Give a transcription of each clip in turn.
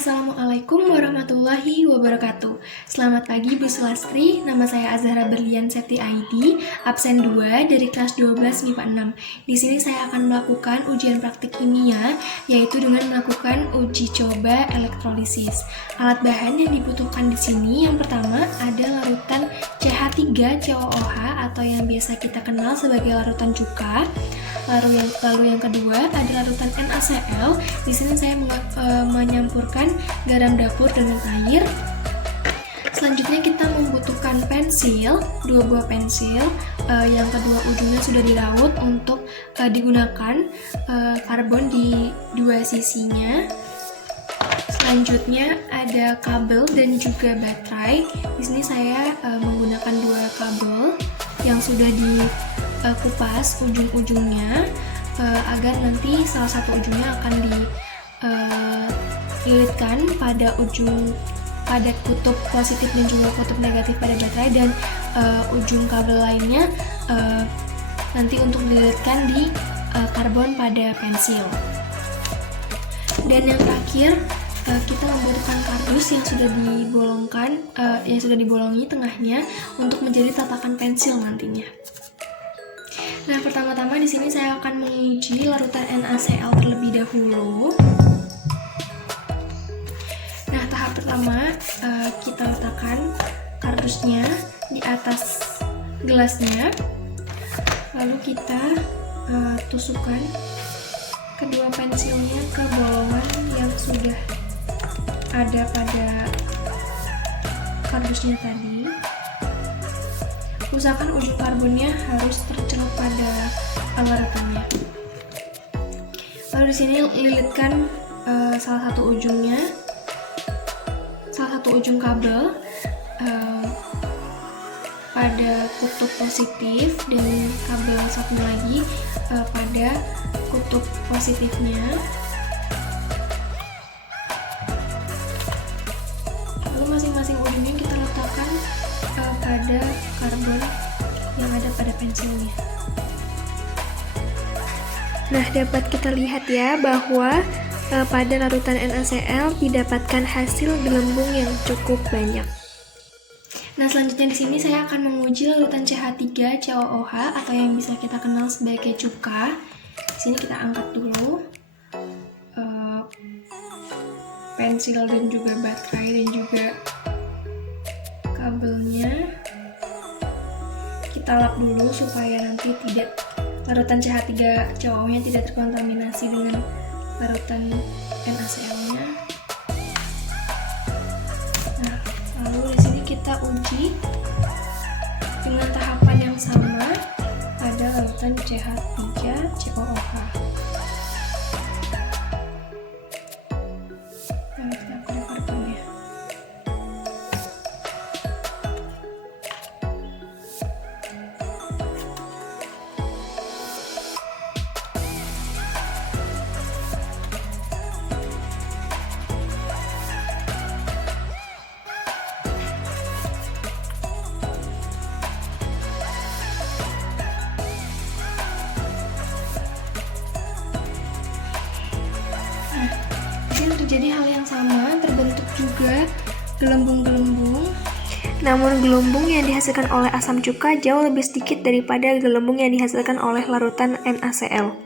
Assalamualaikum warahmatullahi wabarakatuh. Selamat pagi Bu Sulastri, nama saya Azhara Berlian Septi ID, absen 2 dari kelas 12 MIPA 6. Di sini saya akan melakukan ujian praktik kimia, yaitu dengan melakukan uji coba elektrolisis. Alat bahan yang dibutuhkan di sini yang pertama ada larutan CH3COOH atau yang biasa kita kenal sebagai larutan cuka. Lalu yang kedua ada larutan NaCl. Di sini saya menyampurkan garam dapur dengan air. Selanjutnya kita membutuhkan pensil, 2 buah pensil. Yang kedua ujungnya sudah dilaut untuk digunakan karbon di dua sisinya. Selanjutnya ada kabel dan juga baterai. Di sini saya menggunakan 2 kabel yang sudah dikupas ujung-ujungnya agar nanti salah satu ujungnya akan dililitkan pada kutub positif dan juga kutub negatif pada baterai, dan ujung kabel lainnya nanti untuk dililitkan di karbon pada pensil. Dan yang terakhir kita membutuhkan kardus yang sudah dibolongi tengahnya untuk menjadi tatakan pensil nantinya. Nah, pertama-tama di sini saya akan menguji larutan NaCl terlebih dahulu. Nah, tahap pertama kita letakkan kardusnya di atas gelasnya, lalu kita tusukkan kedua pensilnya ke bolongan yang sudah ada pada kardusnya tadi. Usahakan ujung karbonnya harus tercelup pada larutannya. Lalu di sini lilitkan salah satu ujung kabel pada kutub positif dan kabel satu lagi pada kutub positifnya. Lalu masing-masing ujungnya kita letakkan pada karbon yang ada pada pensilnya. Nah, dapat kita lihat ya bahwa pada larutan NaCl didapatkan hasil gelembung yang cukup banyak. Nah, selanjutnya di sini saya akan menguji larutan CH3COOH atau yang bisa kita kenal sebagai cuka. Di sini kita angkat dulu pensil dan juga baterai dan juga kabelnya. Kita lap dulu supaya nanti larutan CH3COOH-nya tidak terkontaminasi dengan larutan NaCl-nya. Nah, lalu di sini kita uji dengan tahapan yang sama pada larutan CH3COOH. Nah, kita pakai karbonnya. Terjadi hal yang sama, terbentuk juga gelembung-gelembung. Namun gelembung yang dihasilkan oleh asam cuka jauh lebih sedikit daripada gelembung yang dihasilkan oleh larutan NaCl.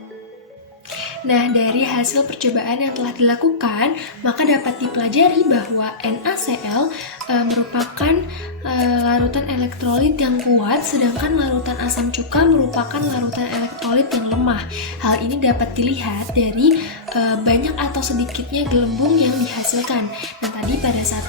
Nah, dari hasil percobaan yang telah dilakukan, maka dapat dipelajari bahwa NaCl merupakan larutan elektrolit yang kuat, sedangkan larutan asam cuka merupakan larutan elektrolit yang lemah. Hal ini dapat dilihat dari banyak atau sedikitnya gelembung yang dihasilkan. Nah, tadi pada saat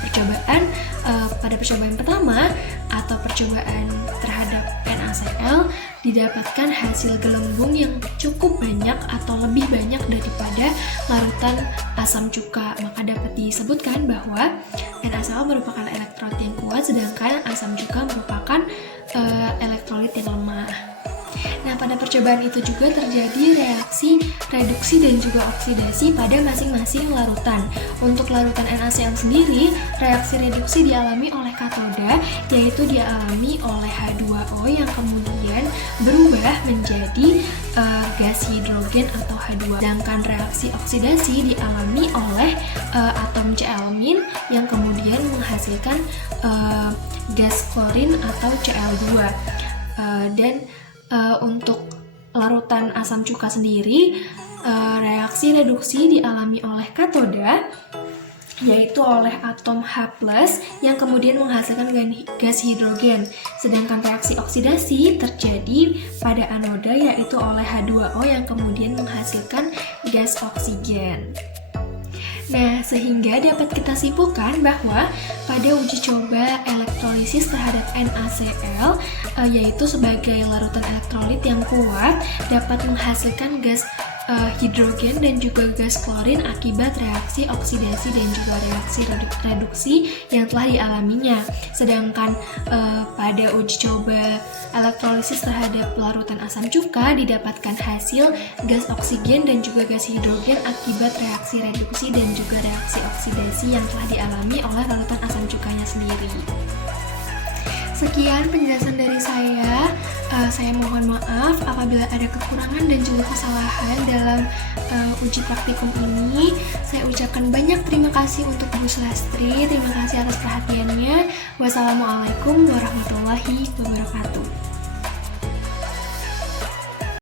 pada percobaan pertama atau percobaan terhadap NaCl didapatkan hasil gelembung yang cukup banyak atau lebih banyak daripada larutan asam cuka. Maka dapat disebutkan bahwa NaCl merupakan elektrolit yang kuat, sedangkan asam cuka merupakan elektrolit yang lemah. Nah, pada percobaan itu juga terjadi reaksi reduksi dan juga oksidasi pada masing-masing larutan. Untuk larutan NaCl sendiri, reaksi reduksi dialami oleh katoda, yaitu dialami oleh H2O yang kemudian berubah menjadi gas hidrogen atau H2. Sedangkan reaksi oksidasi dialami oleh atom Cl klorin yang kemudian menghasilkan gas klorin atau Cl2. Dan untuk larutan asam cuka sendiri, reaksi reduksi dialami oleh katoda, yaitu oleh atom H+ yang kemudian menghasilkan gas hidrogen. Sedangkan reaksi oksidasi terjadi pada anoda, yaitu oleh H2O yang kemudian menghasilkan gas oksigen. Nah, sehingga dapat kita simpulkan bahwa pada uji coba elektrolisis terhadap NaCl, yaitu sebagai larutan elektrolit yang kuat, dapat menghasilkan gas hidrogen dan juga gas klorin akibat reaksi oksidasi dan juga reaksi reduksi yang telah dialaminya. Sedangkan pada uji coba elektrolisis terhadap larutan asam cuka didapatkan hasil gas oksigen dan juga gas hidrogen akibat reaksi reduksi dan juga reaksi oksidasi yang telah dialami oleh larutan asam cukanya sendiri. Sekian penjelasan dari saya. Saya mohon maaf apabila ada kekurangan dan juga kesalahan dalam uji praktikum ini. Saya ucapkan banyak terima kasih untuk Bu Sulastri. Terima kasih atas perhatiannya. Wassalamualaikum warahmatullahi wabarakatuh.